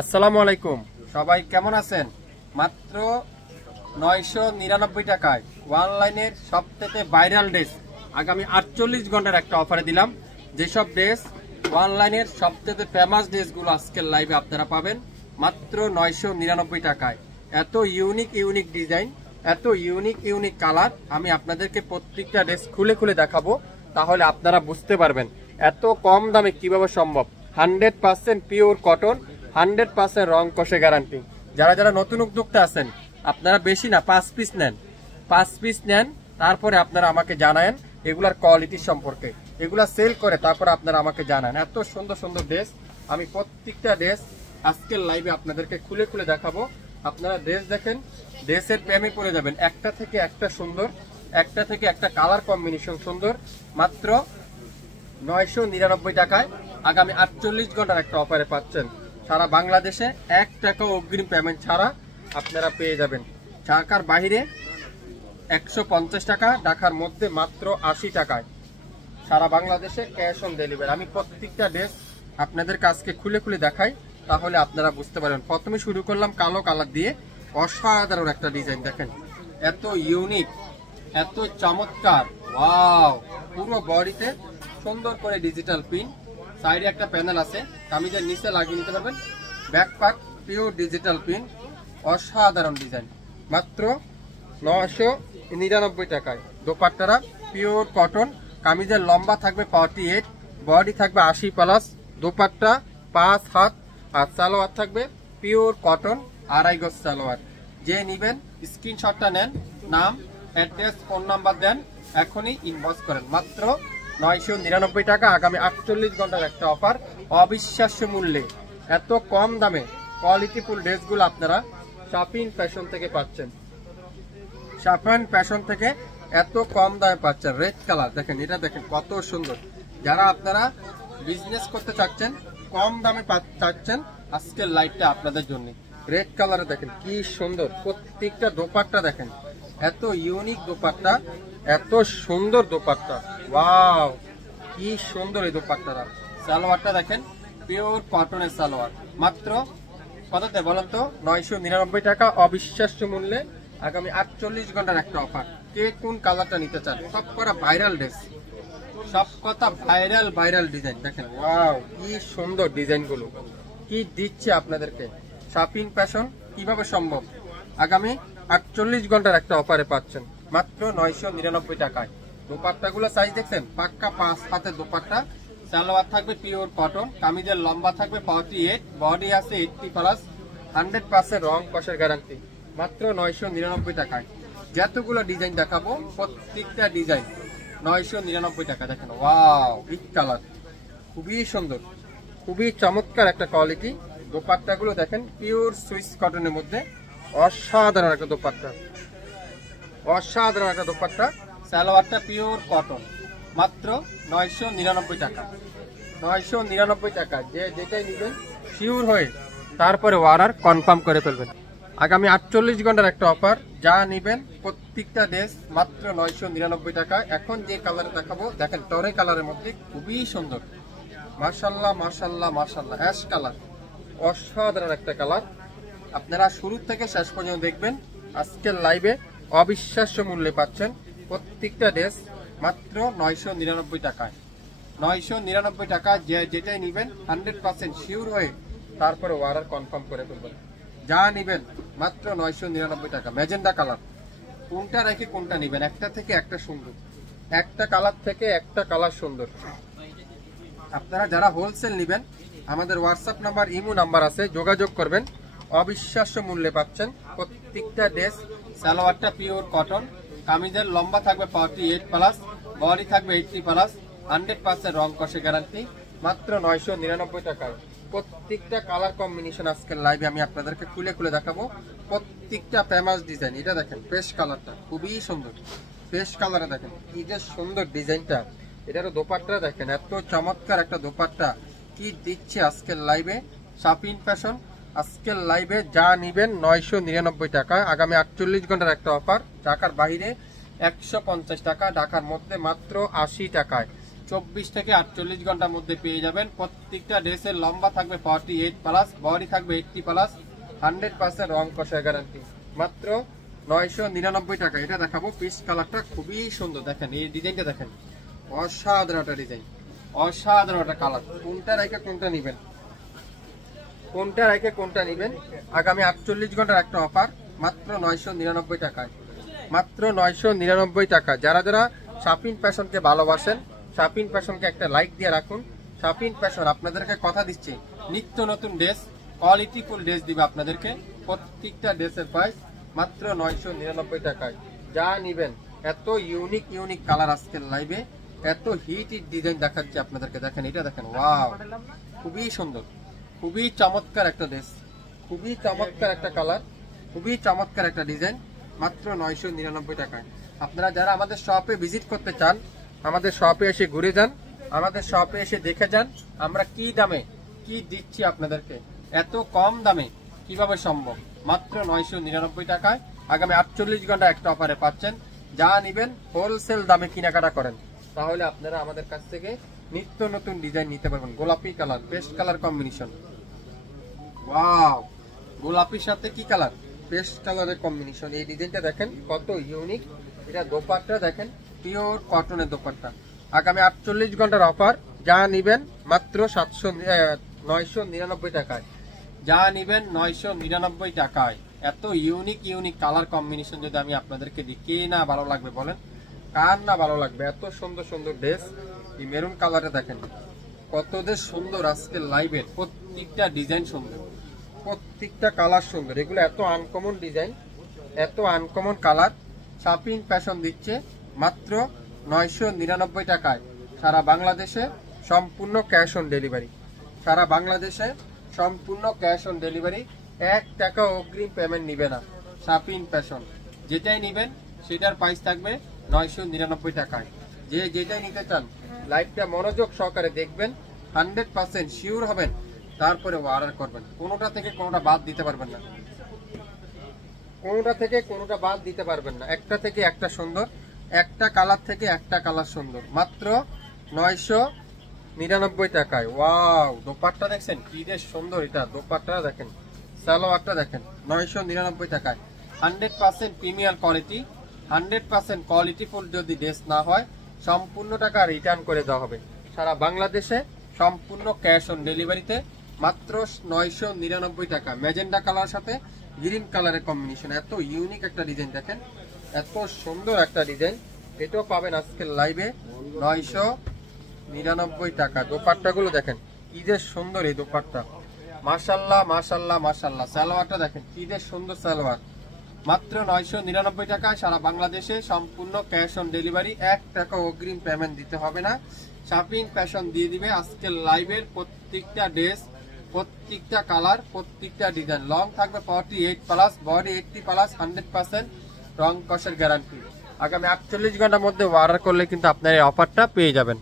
আসসালামু আলাইকুম, সবাই কেমন আছেন? মাত্র 999 টাকায় অনলাইনের সবথেকে ভাইরাল ড্রেস আগামী 48 ঘন্টার একটা অফারে দিলাম। যেসব ড্রেস অনলাইনের সবথেকে ফেমাস ড্রেসগুলো আজকের লাইভে আপনারা পাবেন মাত্র 999 টাকায়। এত ইউনিক ডিজাইন, এত ইউনিক কালার, আমি আপনাদেরকে প্রত্যেকটা ড্রেস খুলে খুলে দেখাবো, তাহলে আপনারা বুঝতে পারবেন এত কম দামে কিভাবে সম্ভব। 100% পিওর কটন, 100% রং কষে গ্যারান্টি। যারা নতুন উদ্যোক্তা আছেন, আপনারা বেশি না 5 পিস নেন, 5 পিস নেন, তারপরে আপনারা আমাকে জানায়েন এগুলার কোয়ালিটি সম্পর্কে। এগুলা সেল করে তারপরে আপনারা আমাকে জানান। এত সুন্দর সুন্দর ড্রেস, আমি প্রত্যেকটা ড্রেস আজকের লাইভে আপনাদেরকে খুলে খুলে দেখাবো। আপনারা ড্রেস দেখেন, ড্রেসের প্রেমে পড়ে যাবেন। একটা থেকে একটা সুন্দর, একটা থেকে একটা কালার কম্বিনেশন সুন্দর। মাত্র 999 টাকায় আগামী 48 ঘন্টার একটা অফারে পাচ্ছেন। সারা বাংলাদেশে 1 টাকা অগ্রিম পেমেন্ট ছাড়া আপনারা পেয়ে যাবেন। ঢাকার বাইরে 150 টাকা, ঢাকার মধ্যে মাত্র 80 টাকায় সারা বাংলাদেশে ক্যাশ অন ডেলিভারি। আমি প্রত্যেকটা ড্রেস আপনাদের কাছকে খুলে খুলে দেখাই, তাহলে আপনারা বুঝতে পারবেন। প্রথমে শুরু করলাম কালো কালার দিয়ে, অসাধারণ একটা ডিজাইন দেখেন, এত ইউনিক, এত চমৎকার। ওয়াও, পুরো বডিতে সুন্দর করে ডিজিটাল পিন, সাইডে একটা প্যানেল আছে, কামিজের নিচে লাগিয়ে নিতে পারবেন। ব্যাকপ্যাক পিওর ডিজিটাল পিন, অসাধারণ ডিজাইন। মাত্র 999 টাকায়। দোপাট্টারা পিওর কটন, কামিজের লম্বা থাকবে 48, বডি থাকবে 80+, দোপাট্টা 5 হাত, আর সালোয়ার থাকবে পিওর কটন 2.5 গজ সালোয়ার। যে নিবেন স্ক্রিনশটটা নেন, নাম, অ্যাড্রেস, ফোন নাম্বার দেন, এখনই ইনবক্স করেন। মাত্র 999 টাকা, আগামী 48 ঘন্টার একটা অফার, অবিশ্বাস্য মূল্যে এত কম দামে কোয়ালিটিফুল ড্রেসগুলো আপনারা শাপিন ফ্যাশন থেকে পাচ্ছেন। শাপিন ফ্যাশন থেকে এত কম দামে পাচ্ছেন। রেড কালার দেখেন, এটা দেখেন কত সুন্দর। যারা আপনারা বিজনেস করতে চাচ্ছেন, কম দামে চাচ্ছেন, আজকের লাইভটা আপনাদের জন্য। রেড কালারে দেখেন কি সুন্দর, প্রত্যেকটা দোপাট্টা দেখেন, এত ইউনিক দোপাট্টা, এত সুন্দর দোপাট্টা। ওয়াও, কি সুন্দর এই দোপাট্টাটা। সালোয়ারটা দেখেন পিওর কটনের সালোয়ার। মাত্র কততে বলেন তো? 999 টাকা, অবিশ্বাস্য মূল্যে আগামী 48 ঘন্টার একটা অফার। কে কোন কালারটা নিতে চান? সব করা ভাইরাল ড্রেস, সব কথা ভাইরাল ডিজাইন দেখেন। ওয়াও, কি সুন্দর ডিজাইন গুলো, কি দিচ্ছে আপনাদেরকে শাপিং ফ্যাশন। কিভাবে সম্ভব? আগামী 48 ঘন্টার একটা অফারে পাচ্ছেন মাত্র 999 টাকায়। দোপাট্টাগুলো সাইজ দেখছেন, পাক্কা 5 হাতের দোপাট্টা। সালোয়ার থাকবে পিওর কটন, কামিজের লম্বা থাকবে 48, বডি আছে 80+, 100% রং কষের গ্যারান্টি। মাত্র 999 টাকায়। যতগুলো ডিজাইন দেখাবো, প্রত্যেকটা ডিজাইন 999 টাকা। দেখেন, ওয়াও, বিগ কালার, খুবই সুন্দর, খুবই চমৎকার একটা কোয়ালিটি। দোপাট্টাগুলো দেখেন পিওর সুইস কটনের মধ্যে, অসাধারণ একটা দোপাট্টা, অসাধারণ একটা দোপাট্টা। সালোয়ারটা পিওর কটন। মাত্র 999 টাকা, 999 টাকা। যে যেটাই নেবেন শিওর হয়ে তারপরে অর্ডার কনফার্ম করে ফেলবেন। আগামী 48 ঘন্টার একটা অফার, যা নেবেন প্রত্যেকটা ড্রেস মাত্র 999 টাকা। এখন যে কালার দেখাবো দেখেন, টরে কালারের মধ্যে খুবই সুন্দর, মাশাল্লাহ মাশাল্লাহ মাশাল্লাহ। অ্যাশ কালার, অসাধারণ একটা কালার। আপনারা শুরু থেকে শেষ পর্যন্ত দেখবেন। আজকের লাইভে অবিশ্বাস্য মূল্যে পাচ্ছেন প্রত্যেকটা ড্রেস মাত্র 999 টাকায়। 999 টাকা, যে যেটাই নেবেন 100% শিওর হয়ে তারপরে অর্ডার কনফার্ম করে ফেলবেন। যা নেবেন মাত্র 999 টাকা। ম্যাজেন্ডা কালার, কোনটা রেখে কোনটা নেবেন? একটা থেকে একটা সুন্দর, একটা কালার থেকে একটা কালার সুন্দর। আপনারা যারা হোলসেল নেবেন, আমাদের হোয়াটসঅ্যাপ নাম্বার, ইমো নাম্বার আছে, যোগাযোগ করবেন। অবিশ্বাস্য মূল্যে পাচ্ছেন প্রত্যেকটা ড্রেস। সালোয়ারটা পিওর কটন, কামিজের লম্বা থাকবে 48+, বডি থাকবে 80+, 100% রং কষে গ্যারান্টি। মাত্র 999 টাকায়। প্রত্যেকটা কালার কম্বিনেশন আজকের লাইভে আমি আপনাদেরকে খুলে খুলে দেখাবো। প্রত্যেকটা ফেমাস ডিজাইন। এটা দেখেন ফ্রেশ কালারটা, খুবই সুন্দর। ফ্রেশ কালারে দেখেন কি যে সুন্দর ডিজাইনটা। এটারও দোপাট্টা দেখেন, এত চমৎকার একটা দোপাট্টা। কি দিচ্ছে আজকের লাইভে শাপিন ফ্যাশন। আজকের লাইভে যা নিবেন 999 টাকা। আগামী 48 ঘন্টার একটা অফার। ঢাকার বাইরে 150 টাকা, ঢাকার মধ্যে মাত্র 80 টাকায়। 24 থেকে 48 ঘন্টার মধ্যে পেয়ে যাবেন। প্রত্যেকটা ড্রেসের লম্বা থাকবে 48 প্লাস, বডি থাকবে 80 প্লাস, 100% রং কষার গ্যারান্টি। মাত্র 999 টাকা। এটা দেখাবো পিচ কালারটা খুবই সুন্দর, দেখেন এই ডিজাইনটা দেখেন, অসাধারণ একটা ডিজাইন, অসাধারণ একটা কালার। কোনটা রেখে কোনটা নেবেন, কোনটা রেখে কোনটা নেবেন। আগামী 48 ঘন্টার একটা অফার মাত্র 999 টাকায়, মাত্র 999 টাকা। যারা যারা শাপিন ফ্যাশনকে ভালোবাসেন, শাপিন ফ্যাশনকে একটা লাইক দিয়ে রাখুন। শাপিন ফ্যাশন আপনাদেরকে কথা দিচ্ছে নিত্য নতুন ড্রেস, কোয়ালিটিফুল ড্রেস দিবে আপনাদেরকে। প্রত্যেকটা ড্রেসের প্রাইস মাত্র 999 টাকায়। যা নিবেন, এত ইউনিক ইউনিক কালার আজকের লাইভে, এত হিট হিট ডিজাইন দেখাচ্ছে আপনাদেরকে। দেখেন এটা দেখেন, ওয়াও, খুবই সুন্দর, খুবই চমৎকার একটা ড্রেস, খুবই চমৎকার একটা কালার, খুবই চমৎকার একটা ডিজাইন, মাত্র 999 টাকায়। আপনারা যারা আমাদের শপে ভিজিট করতে চান, আমাদের শপে এসে ঘুরে যান, আমাদের শপে এসে দেখে যান আমরা কি দামে কি দিচ্ছি আপনাদেরকে। এত কম দামে কিভাবে সম্ভব? মাত্র 999 টাকায়। আগামী 48 ঘন্টা একটা অফারে পাচ্ছেন। যা নিবেন হোলসেল দামে কেনাকাটা করেন, তাহলে আপনারা আমাদের কাছ থেকে নিত্য নতুন ডিজাইন নিতে পারবেন। গোলাপি colour, paste colour combination, wow, গোলাপির সাথে কি কালার, পেস্ট কালারের কম্বিনেশন। এই ডিজাইনটা দেখেন কত ইউনিক। এটা দোপাট্টা দেখেন, পিওর কটনের দোপাট্টা। আগামী 48 ঘন্টার অফার, যা নিবেন মাত্র 999 টাকায়, যা নিবেন 999 টাকায়। এত ইউনিক ইউনিক কালার কম্বিনেশন যদি আমি আপনাদেরকে দিই, কে না ভালো লাগবে বলেন, কার না ভালো লাগবে? এত সুন্দর সুন্দর ড্রেস। এই মেরুন কালারে দেখেন কত যে সুন্দর আজকে লাইভের, প্রত্যেকটা ডিজাইন সুন্দর, প্রত্যেকটা কালার সুন্দর। এগুলো এত আনকমন ডিজাইন, এত আনকমন কালার। শাপিন ফ্যাশন দিচ্ছে মাত্র 999 টাকায়। সারা বাংলাদেশে সম্পূর্ণ ক্যাশ অন ডেলিভারি, সারা বাংলাদেশে সম্পূর্ণ ক্যাশ অন ডেলিভারি। 1 টাকা অগ্রিম পেমেন্ট নিবে না শাপিন ফ্যাশন। যেটাই নিবেন সেটার প্রাইস থাকবে 999 টাকায়। যে যেটাই নিতে চান লাইভটা মনোযোগ সহকারে দেখবেন, 100% শিওর হবেন, তারপরে অর্ডার করবেন। কোনোটা থেকে কোনোটা বাদ দিতে পারবেন না, কোনোটা থেকে কোনোটা বাদ দিতে পারবেন না। একটা থেকে একটা সুন্দর, একটা কালার থেকে একটা কালার সুন্দর, মাত্র 999 টাকায়। ওয়াও, দোপাট্টা দেখছেন কি যে সুন্দর। এটা দোপাট্টা দেখেন, সালোয়ারটা দেখেন, 999 টাকায়। 100% প্রিমিয়ার কোয়ালিটি, 100% কোয়ালিটি ফুল। যদি ড্রেস না হয় সম্পূর্ণ টাকা রিটার্ন করে দেওয়া হবে। সারা বাংলাদেশে সম্পূর্ণ ক্যাশ অন ডেলিভারিতে মাত্র 999 টাকা। ম্যাজেন্ডা কালার সাথে গ্রিন কালারের কম্বিনেশন, এত ইউনিক একটা ডিজাইন দেখেন, এত সুন্দর একটা ডিজাইন। এটাও পাবেন আজকের লাইভে 999 টাকা। দোপাট্টাগুলো দেখেন কি যে সুন্দর, এই দোপাট্টা মাশাআল্লাহ মাশাআল্লাহ মাশাআল্লাহ। সালোয়ারটা দেখেন কি যে সুন্দর সালোয়ার, মাত্র 999 টাকায়। সারা বাংলাদেশে সম্পূর্ণ ক্যাশ অন ডেলিভারি, 1 টাকা অগ্রিম পেমেন্ট দিতে হবে না। শাপিং ফ্যাশন দিয়ে দিবে আজকের লাইভের প্রত্যেকটা ড্রেস, প্রত্যেকটা কালার, প্রত্যেকটা ডিজাইন। লং থাকবে 48 প্লাস, বডি 80 প্লাস, 100% রং কষের গ্যারান্টি। আগামী 48 ঘন্টার মধ্যে অর্ডার করলে কিন্তু আপনার এই অফারটা পেয়ে যাবেন।